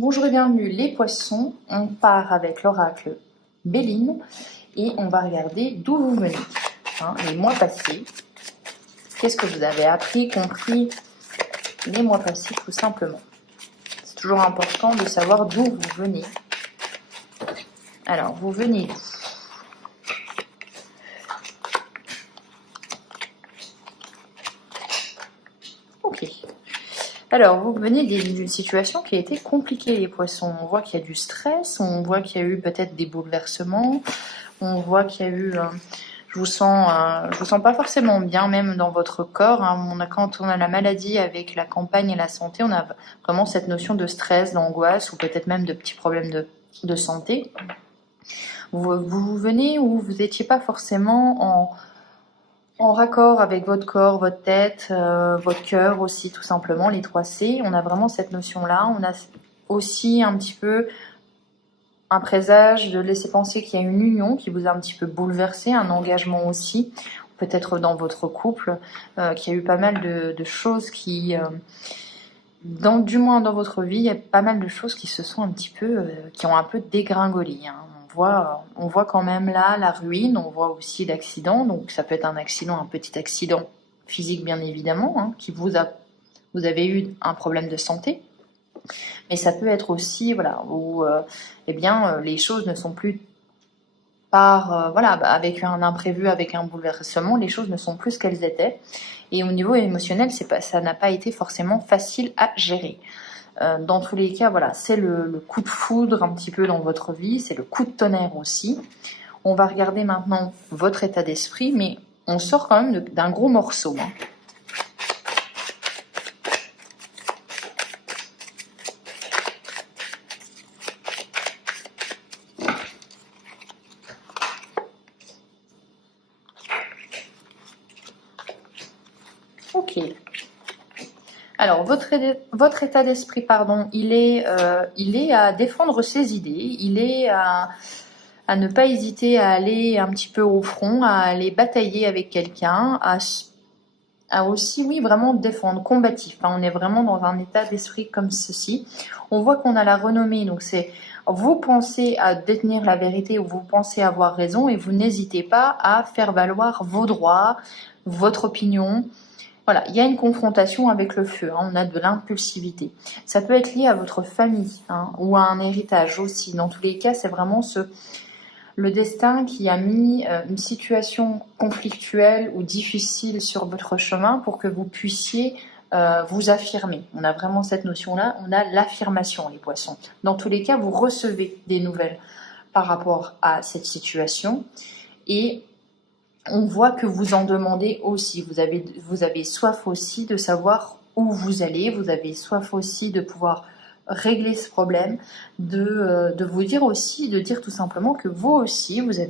Bonjour et bienvenue les poissons, on part avec l'oracle Béline et on va regarder d'où vous venez, les mois passés. Qu'est-ce que vous avez appris, compris les mois passés tout simplement. C'est toujours important de savoir d'où vous venez. Alors, vous venez d'où? Ok. Alors, vous venez d'une situation qui a été compliquée, les poissons. On voit qu'il y a du stress, on voit qu'il y a eu peut-être des bouleversements, on voit qu'il y a eu... je vous sens pas forcément bien, même dans votre corps. Quand on a la maladie avec la campagne et la santé, on a vraiment cette notion de stress, d'angoisse, ou peut-être même de petits problèmes de santé. Vous venez où vous n'étiez pas forcément en raccord avec votre corps, votre tête, votre cœur aussi, tout simplement, les 3 C. On a vraiment cette notion-là. On a aussi un petit peu un présage de laisser penser qu'il y a une union qui vous a un petit peu bouleversé, un engagement aussi, peut-être dans votre couple, qu'il y a eu pas mal de choses qui... du moins dans votre vie, il y a pas mal de choses qui se sont un petit peu... qui ont un peu dégringolé, On voit quand même là la ruine, on voit aussi l'accident, donc ça peut être un petit accident physique bien évidemment, vous avez eu un problème de santé, mais ça peut être aussi où les choses ne sont plus avec un imprévu, avec un bouleversement, les choses ne sont plus ce qu'elles étaient, et au niveau émotionnel, ça n'a pas été forcément facile à gérer. Dans tous les cas, c'est le coup de foudre un petit peu dans votre vie, c'est le coup de tonnerre aussi. On va regarder maintenant votre état d'esprit, mais on sort quand même d'un gros morceau. Ok. Alors, votre état d'esprit, il est à défendre ses idées, il est à ne pas hésiter à aller un petit peu au front, à aller batailler avec quelqu'un, à aussi, oui, vraiment défendre, combatif. On est vraiment dans un état d'esprit comme ceci. On voit qu'on a la renommée, donc c'est vous pensez à détenir la vérité ou vous pensez avoir raison et vous n'hésitez pas à faire valoir vos droits, votre opinion. Voilà, il y a une confrontation avec le feu, on a de l'impulsivité. Ça peut être lié à votre famille ou à un héritage aussi. Dans tous les cas, c'est vraiment le destin qui a mis une situation conflictuelle ou difficile sur votre chemin pour que vous puissiez vous affirmer. On a vraiment cette notion-là, on a l'affirmation, les poissons. Dans tous les cas, vous recevez des nouvelles par rapport à cette situation et on voit que vous en demandez aussi. Vous avez soif aussi de savoir où vous allez, vous avez soif aussi de pouvoir régler ce problème, de vous dire aussi, de dire tout simplement que vous aussi, vous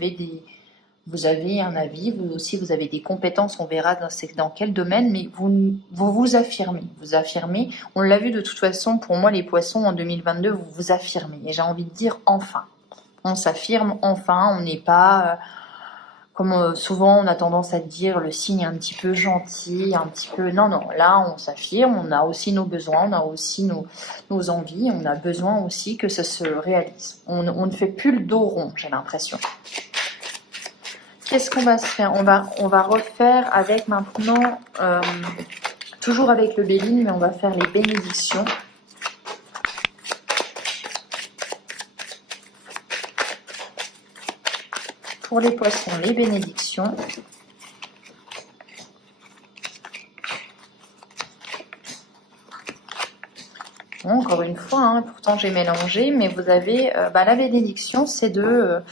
avez un avis, vous aussi, vous avez des compétences, on verra dans quel domaine, mais vous affirmez. Vous affirmez, on l'a vu de toute façon, pour moi, les poissons, en 2022, vous vous affirmez. Et j'ai envie de dire enfin. On s'affirme enfin, on n'est pas... comme souvent on a tendance à dire le signe un petit peu gentil, un petit peu... Non, là on s'affirme, on a aussi nos besoins, on a aussi nos envies, on a besoin aussi que ça se réalise. On ne fait plus le dos rond, j'ai l'impression. Qu'est-ce qu'on va se faire? On va refaire avec maintenant, toujours avec le Béline, mais on va faire les bénédictions. Pour les poissons, les bénédictions. Bon, encore une fois, pourtant j'ai mélangé, mais vous avez la bénédiction, c'est de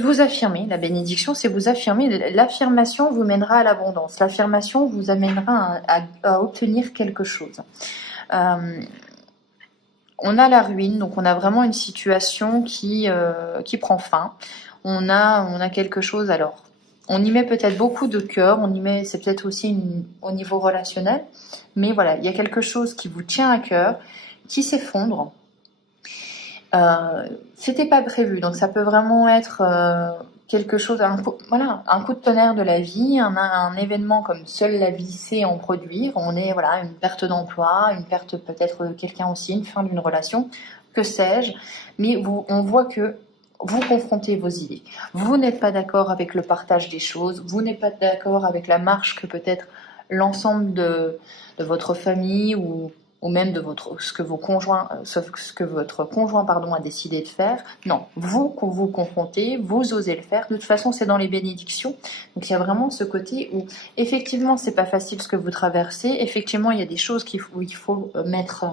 vous affirmer. La bénédiction, c'est vous affirmer. L'affirmation vous mènera à l'abondance. L'affirmation vous amènera à obtenir quelque chose. On a la ruine, donc on a vraiment une situation qui prend fin. On a quelque chose, alors, on y met peut-être beaucoup de cœur, c'est peut-être aussi au niveau relationnel, mais voilà, il y a quelque chose qui vous tient à cœur, qui s'effondre. C'était pas prévu, donc ça peut vraiment être quelque chose, voilà, un coup de tonnerre de la vie, un événement comme seule la vie sait en produire. On est, voilà, une perte d'emploi, une perte peut-être de quelqu'un aussi, une fin d'une relation, que sais-je. Mais on voit que vous confrontez vos idées. Vous n'êtes pas d'accord avec le partage des choses, vous n'êtes pas d'accord avec la marche que peut-être l'ensemble de votre famille ou même de ce que votre conjoint a décidé de faire. Non, vous confrontez, vous osez le faire. De toute façon, c'est dans les bénédictions. Donc il y a vraiment ce côté où effectivement, c'est pas facile ce que vous traversez. Effectivement, il y a des choses où il faut mettre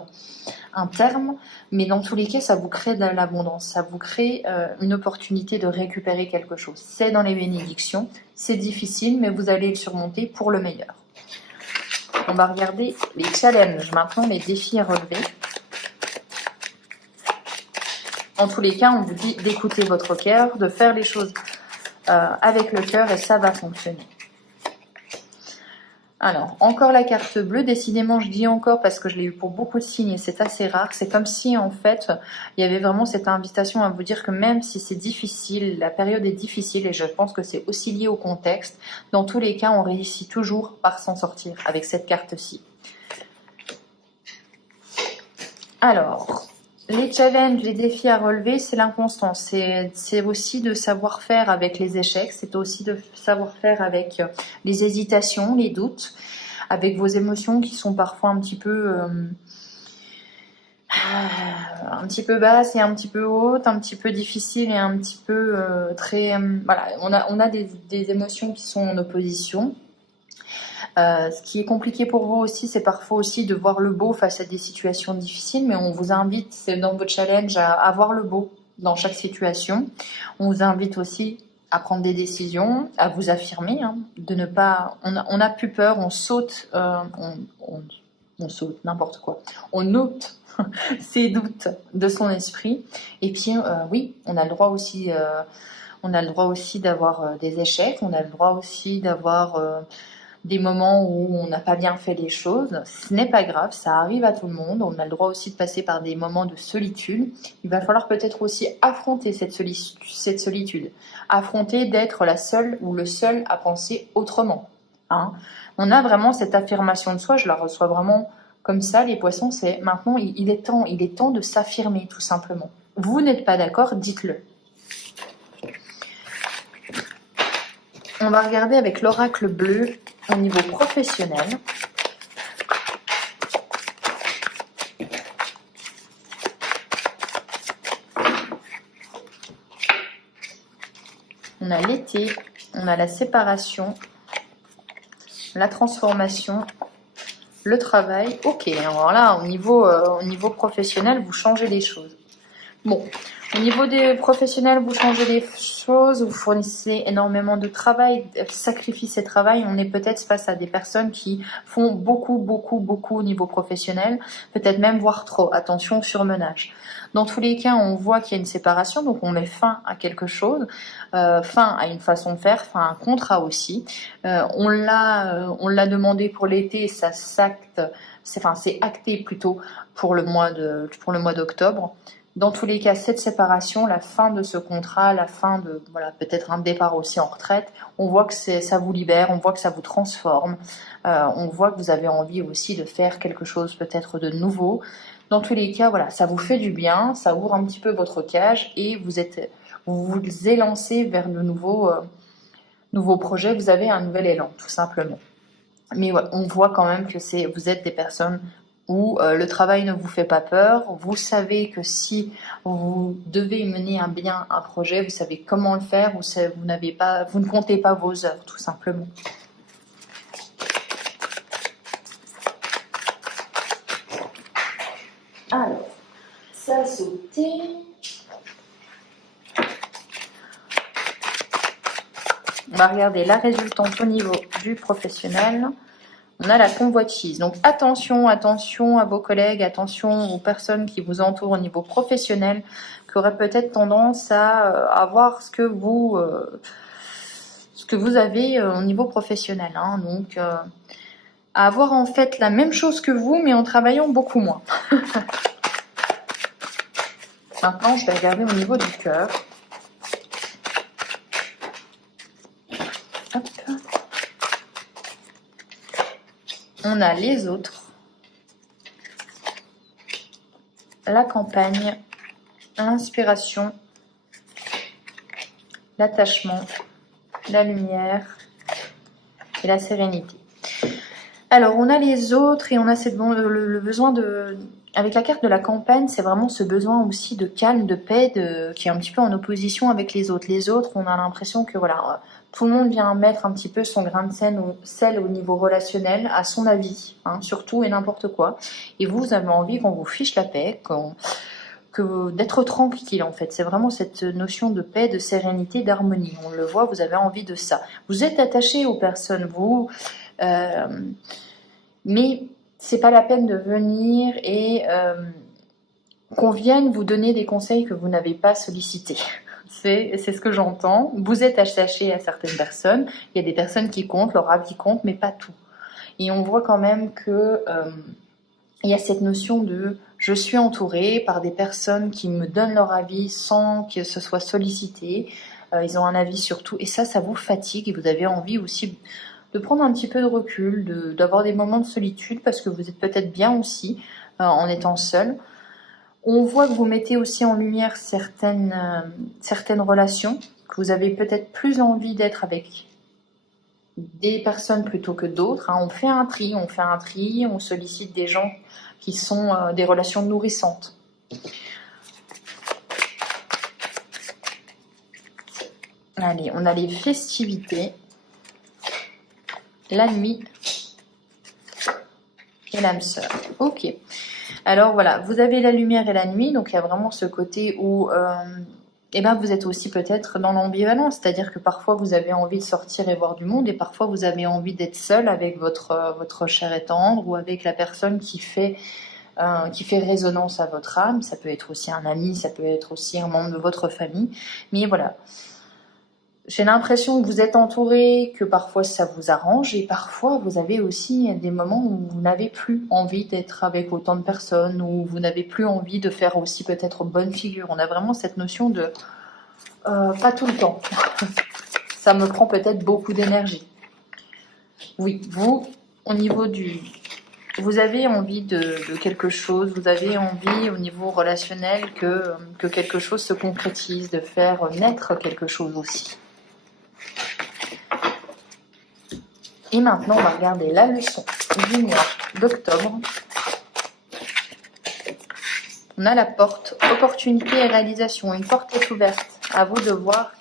un terme, mais dans tous les cas, ça vous crée de l'abondance, ça vous crée une opportunité de récupérer quelque chose. C'est dans les bénédictions, c'est difficile, mais vous allez le surmonter pour le meilleur. On va regarder les challenges, maintenant les défis à relever. En tous les cas, on vous dit d'écouter votre cœur, de faire les choses avec le cœur et ça va fonctionner. Alors, encore la carte bleue. Décidément, je dis encore parce que je l'ai eu pour beaucoup de signes et c'est assez rare. C'est comme si, en fait, il y avait vraiment cette invitation à vous dire que même si c'est difficile, la période est difficile et je pense que c'est aussi lié au contexte, dans tous les cas, on réussit toujours par s'en sortir avec cette carte-ci. Alors, les challenges, les défis à relever, c'est l'inconstance. C'est aussi de savoir faire avec les échecs. C'est aussi de savoir faire avec les hésitations, les doutes, avec vos émotions qui sont parfois un petit peu basses et un petit peu hautes, un petit peu difficiles et un petit peu voilà, on a des émotions qui sont en opposition. Ce qui est compliqué pour vous aussi, c'est parfois aussi de voir le beau face à des situations difficiles, mais on vous invite, c'est dans votre challenge, à voir le beau dans chaque situation. On vous invite aussi à prendre des décisions, à vous affirmer, de ne pas... On n'a plus peur, on saute, on saute, n'importe quoi. On ôte ses doutes de son esprit. Et puis, oui, on a le droit aussi... on a le droit aussi d'avoir des échecs, on a le droit aussi d'avoir... des moments où on n'a pas bien fait les choses, ce n'est pas grave, ça arrive à tout le monde, on a le droit aussi de passer par des moments de solitude, il va falloir peut-être aussi affronter cette solitude, affronter d'être la seule ou le seul à penser autrement. On a vraiment cette affirmation de soi, je la reçois vraiment comme ça, les poissons, c'est maintenant, il est temps de s'affirmer tout simplement. Vous n'êtes pas d'accord, dites-le. On va regarder avec l'oracle bleu au niveau professionnel. On a l'été, on a la séparation, la transformation, le travail. Ok, alors là, au niveau professionnel, vous changez les choses. Bon, au niveau des professionnels, vous changez les choses, vous fournissez énormément de travail, sacrifice et travail. On est peut-être face à des personnes qui font beaucoup au niveau professionnel, peut-être même voire trop. Attention, surmenage. Dans tous les cas, on voit qu'il y a une séparation, donc on met fin à quelque chose, fin à une façon de faire, fin à un contrat aussi. On l'a demandé pour l'été, ça s'acte, c'est acté plutôt pour le mois d'octobre. Dans tous les cas, cette séparation, la fin de ce contrat, la fin de, voilà, peut-être un départ aussi en retraite, on voit que ça vous libère, on voit que ça vous transforme, on voit que vous avez envie aussi de faire quelque chose peut-être de nouveau. Dans tous les cas, voilà, ça vous fait du bien, ça ouvre un petit peu votre cage et vous vous élancez vers le nouveau projet, vous avez un nouvel élan, tout simplement. Mais ouais, on voit quand même que vous êtes des personnes où le travail ne vous fait pas peur, vous savez que si vous devez mener un projet, vous savez comment le faire, vous ne comptez pas vos heures, tout simplement. Alors, ça a sauté. On va regarder la résultante au niveau du professionnel. On a la convoitise. Donc attention à vos collègues, attention aux personnes qui vous entourent au niveau professionnel, qui auraient peut-être tendance à avoir ce que vous avez au niveau professionnel. Donc à avoir en fait la même chose que vous, mais en travaillant beaucoup moins. Maintenant, je vais regarder au niveau du cœur. On a les autres, la campagne, l'inspiration, l'attachement, la lumière et la sérénité. Alors, on a les autres et on a le besoin de... Avec la carte de la campagne, c'est vraiment ce besoin aussi de calme, de paix, qui est un petit peu en opposition avec les autres. Les autres, on a l'impression que voilà, tout le monde vient mettre un petit peu son grain de sel au niveau relationnel, à son avis, hein, sur tout et n'importe quoi. Et vous avez envie qu'on vous fiche la paix, d'être tranquille en fait. C'est vraiment cette notion de paix, de sérénité, d'harmonie. On le voit, vous avez envie de ça. Vous êtes attaché aux personnes, mais c'est pas la peine de venir et qu'on vienne vous donner des conseils que vous n'avez pas sollicités. C'est ce que j'entends. Vous êtes attaché à certaines personnes. Il y a des personnes qui comptent, leur avis compte, mais pas tout. Et on voit quand même que il y a cette notion de je suis entourée par des personnes qui me donnent leur avis sans que ce soit sollicité. Ils ont un avis sur tout. Et ça vous fatigue et vous avez envie aussi de prendre un petit peu de recul, d'avoir des moments de solitude parce que vous êtes peut-être bien aussi en étant seul. On voit que vous mettez aussi en lumière certaines relations, que vous avez peut-être plus envie d'être avec des personnes plutôt que d'autres. On fait un tri, on sollicite des gens qui sont des relations nourrissantes. Allez, on a les festivités, la nuit et l'âme sœur. Ok. Alors voilà, vous avez la lumière et la nuit, donc il y a vraiment ce côté où vous êtes aussi peut-être dans l'ambivalence, c'est-à-dire que parfois vous avez envie de sortir et voir du monde et parfois vous avez envie d'être seul avec votre cher et tendre ou avec la personne qui fait résonance à votre âme. Ça peut être aussi un ami, ça peut être aussi un membre de votre famille, mais voilà. J'ai l'impression que vous êtes entouré, que parfois ça vous arrange et parfois vous avez aussi des moments où vous n'avez plus envie d'être avec autant de personnes, où vous n'avez plus envie de faire aussi peut-être bonne figure. On a vraiment cette notion de pas tout le temps. Ça me prend peut-être beaucoup d'énergie. Oui, vous, au niveau vous avez envie de quelque chose, vous avez envie au niveau relationnel que quelque chose se concrétise, de faire naître quelque chose aussi. Et maintenant, on va regarder la leçon du mois d'octobre. On a la porte, opportunité et réalisation. Une porte est ouverte. À vous de voir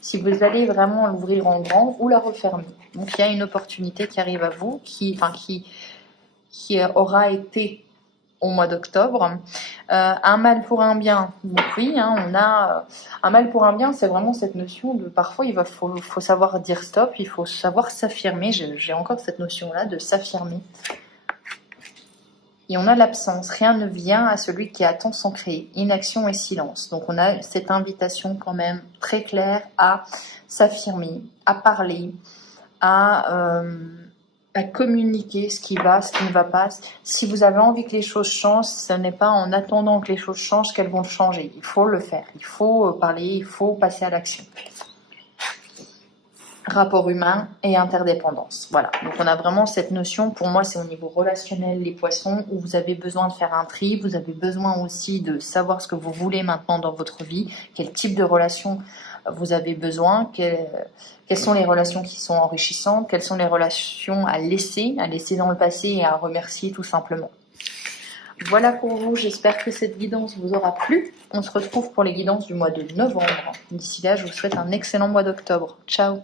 si vous allez vraiment l'ouvrir en grand ou la refermer. Donc, il y a une opportunité qui arrive à vous, qui aura été au mois d'octobre. Un mal pour un bien. Donc oui, on a un mal pour un bien, c'est vraiment cette notion de parfois faut savoir dire stop, il faut savoir s'affirmer. J'ai encore cette notion-là de s'affirmer. Et on a l'absence. Rien ne vient à celui qui attend sans créer. Inaction et silence. Donc on a cette invitation quand même très claire à s'affirmer, à parler, à communiquer ce qui va, ce qui ne va pas. Si vous avez envie que les choses changent, ce n'est pas en attendant que les choses changent qu'elles vont changer. Il faut le faire, il faut parler, il faut passer à l'action. Rapport humain et interdépendance. Voilà, donc on a vraiment cette notion, pour moi c'est au niveau relationnel, les poissons, où vous avez besoin de faire un tri, vous avez besoin aussi de savoir ce que vous voulez maintenant dans votre vie, quel type de relation vous avez besoin, quelles sont les relations qui sont enrichissantes, quelles sont les relations à laisser dans le passé et à remercier tout simplement. Voilà pour vous, j'espère que cette guidance vous aura plu. On se retrouve pour les guidances du mois de novembre. D'ici là, je vous souhaite un excellent mois d'octobre. Ciao!